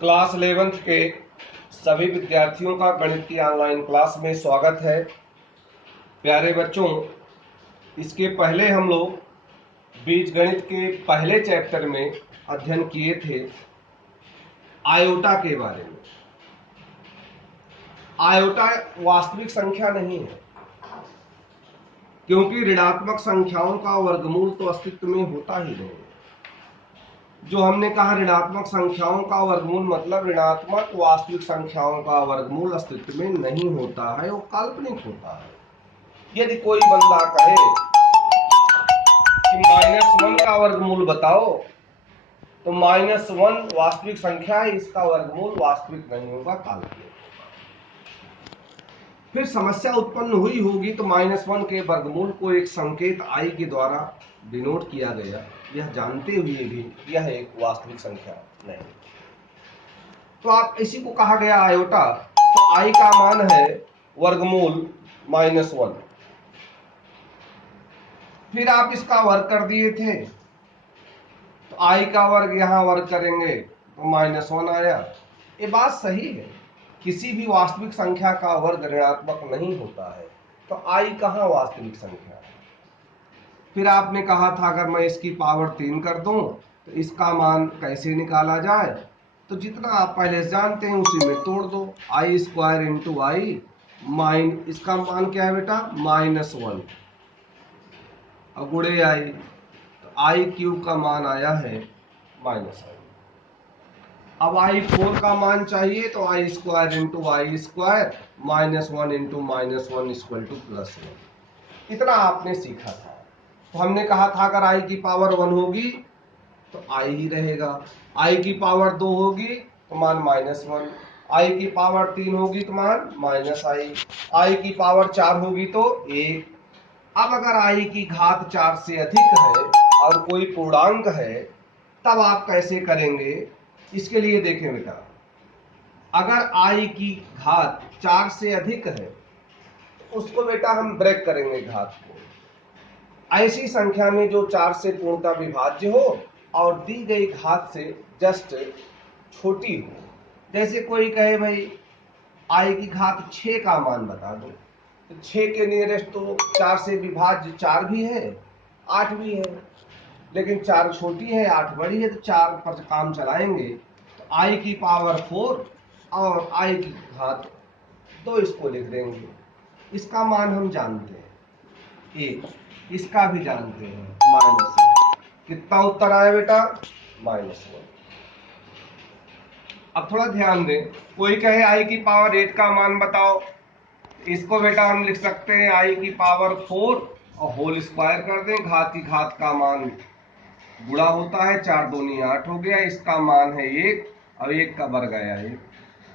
Class 11th के सभी विद्यार्थियों का गणित की ऑनलाइन क्लास में स्वागत है। प्यारे बच्चों, इसके पहले हम लोग बीजगणित के पहले चैप्टर में अध्ययन किए थे आयोटा के बारे में। आयोटा वास्तविक संख्या नहीं है, क्योंकि ऋणात्मक संख्याओं का वर्गमूल तो अस्तित्व में होता ही नहीं। जो हमने कहा ऋणात्मक संख्याओं का वर्गमूल मतलब ऋणात्मक वास्तविक संख्याओं का वर्गमूल अस्तित्व में नहीं होता है, वो काल्पनिक होता है। यदि कोई बंदा कहे कि -1 का वर्गमूल बताओ, तो -1 वास्तविक संख्या है, इसका वर्गमूल वास्तविक नहीं होगा, काल्पनिक। फिर समस्या उत्पन्न हुई होगी तो -1 के वर्गमूल को एक संकेत i के द्वारा डिनोट किया गया, यह जानते हुए भी यह एक वास्तविक संख्या नहीं। तो आप इसी को कहा गया आयोटा। तो i का मान है वर्गमूल -1। फिर आप इसका वर्ग कर दिए थे, तो i का वर्ग यहां वर्ग करेंगे तो -1 आया। ये बात सही है, किसी भी वास्तविक संख्या का वर्ग ऋणात्मक नहीं होता है, तो i कहां वास्तविक संख्या है। फिर आपने कहा था अगर मैं इसकी पावर 3 कर दूं तो इसका मान कैसे निकाला जाए, तो जितना आप पहले से जानते हैं उसी में तोड़ दो। i² इंटू आई इसका मान क्या है बेटा, -1 और गुणे i, तो i³ का मान आया है -i। अब i4 का मान चाहिए तो i² into i² -1 into -1 equal to +1। इतना आपने सीखा था। तो हमने कहा था अगर i की पावर 1 होगी तो i ही रहेगा, i की पावर 2 होगी तो मान -1, i की पावर 3 होगी तो मान -i की पावर 4 होगी तो 1। अब अगर i की घात 4 से अधिक है और कोई पूर्णांक है, तब आप कैसे करेंगे, इसके लिए देखें बेटा। अगर i की घात 4 से अधिक है तो उसको बेटा हम ब्रेक करेंगे घात को। ऐसी संख्या में जो 4 से पूर्णतः विभाज्य हो और दी गई घात से जस्ट छोटी हो। जैसे कोई कहे भाई i की घात 6 का मान बता दो, तो 6 के नियरेस्ट तो 4 से विभाज्य 4 भी है, 8 भी है, लेकिन 4 छोटी है, 8 बड़ी है, तो 4 पर काम चलाएंगे। तो i की पावर 4 और i की घात 2 इसको लिख देंगे। इसका मान हम जानते हैं 1, इसका भी जानते हैं -1। कितना उत्तर आया बेटा, -1। अब थोड़ा ध्यान दें, कोई कहे i की पावर 8 का मान बताओ, इसको बेटा हम लिख सकते हैं i की पावर 4 और होल स्क्वायर कर दें। घात की घात का मान गुणा होता है, 4 दूनी 8 हो गया, इसका मान है 1 और 1 का वर्ग आया 1।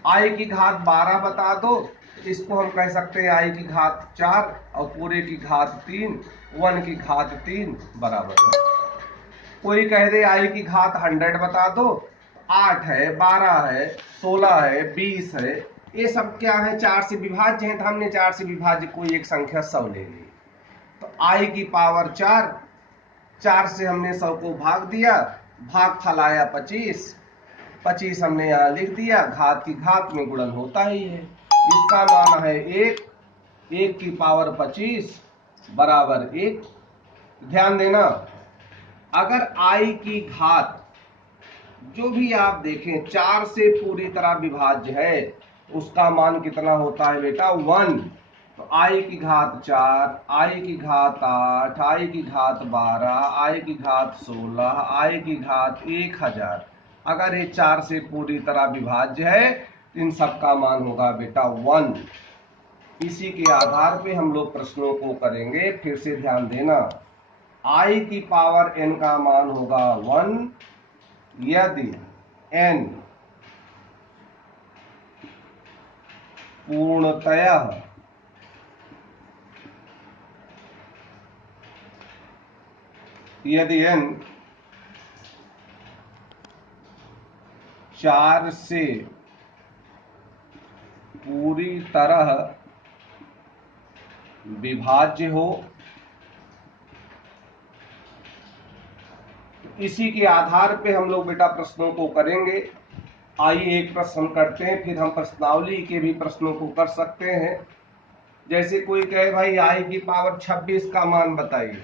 i की घात 12 बता दो, इसको हम कह सकते हैं i की घात 4 और पूरे की घात 3, 1 की घात 3 बराबर है। कोई कह दे i की घात 100 बता दो, 8 है, 12 है, 16 है, 20 है, ये सब क्या है, 4 से विभाज्य है, तो हमने 4 से विभाज्य कोई एक संख्या 100 ले ली। तो i की पावर 4, 4 से हमने 100 को भाग दिया, भागफल आया 25, 25 हमने यहाँ लिख दिया, घात की घात में गुणन होता ही है। इसका मान है 1, 1 की पावर 25 बराबर 1। ध्यान देना, अगर i की घात जो भी आप देखें 4 से पूरी तरह विभाज्य है, उसका मान कितना होता है बेटा, 1। तो i की घात 4, i की घात 8, i की घात 12, i की घात 16, i की घात 1000। अगर ये 4 से पूरी तरह विभाज्य है, इन सब का मान होगा बेटा 1। इसी के आधार पे हम लोग प्रश्नों को करेंगे। फिर से ध्यान देना, i की पावर n का मान होगा 1 यदि n पूर्णतः यदि n 4 से पूरी तरह विभाज्य हो, इसी के आधार पे हम लोग बेटा प्रश्नों को करेंगे। आइए एक प्रश्न करते हैं, फिर हम प्रश्नावली के भी प्रश्नों को कर सकते हैं। जैसे कोई कहे भाई आई की पावर 26 का मान बताइए,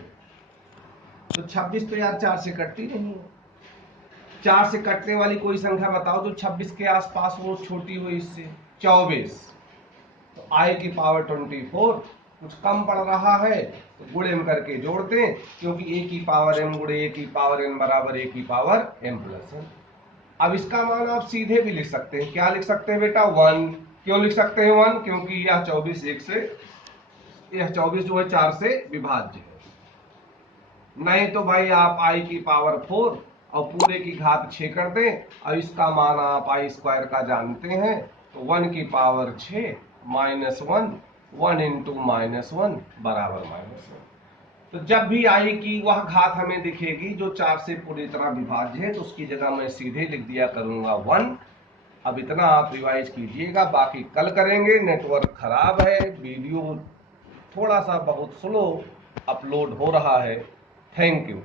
तो 26 तो यार 4 से कटती नहीं है। 4 से कटने वाली कोई संख्या बताओ जो 26 के आसपास हो, छोटी हो इससे। 24, तो आई की पावर 24 कुछ कम पड़ रहा है, तो गुण एम करके जोड़ते हैं, क्योंकि ए की पावर एम गुणे ए की पावर एन बराबर ए की पावर एम प्लस एन। अब इसका मान आप सीधे भी लिख सकते हैं। क्या लिख सकते हैं बेटा? 1। क्यों लिख सकते हैं 1? क्योंकि यह 24 जो है 4 से विभाज्य है। नहीं तो भाई आप आई की पावर 4 और पूरे की घात 6 कर दें, और इसका मान आप आई स्क्वायर का जानते हैं, तो 1 की पावर 6 माइनस 1, 1 इंटू माइनस 1 बराबर -1। तो जब भी आई की वह घात हमें दिखेगी जो 4 से पूरी तरह विभाज्य है, तो उसकी जगह मैं सीधे लिख दिया करूंगा 1। अब इतना आप रिवाइज कीजिएगा, बाकी कल करेंगे। नेटवर्क खराब है, वीडियो थोड़ा सा बहुत स्लो अपलोड हो रहा है। Thank you.